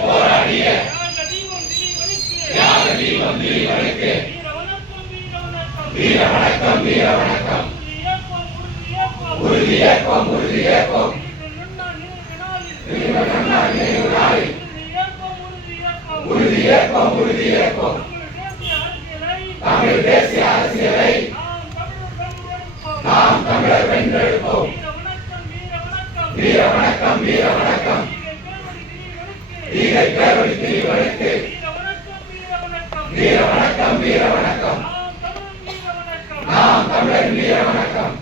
போராடிய திலீபனுக்கு வீர வணக்கம் வீர வணக்கம். உறுதியேற்போம் உறுதியேற்போம் உறுதியேற்போம் உறுதியேற்போம் தமிழ் தேசிய அரசியலை நாம் தமிழர் வென்றெடுப்போம் வீர வணக்கம் வீர வணக்கம் வீர பேரொழி வீர வணக்கம் வீர வணக்கம் வணக்கம்.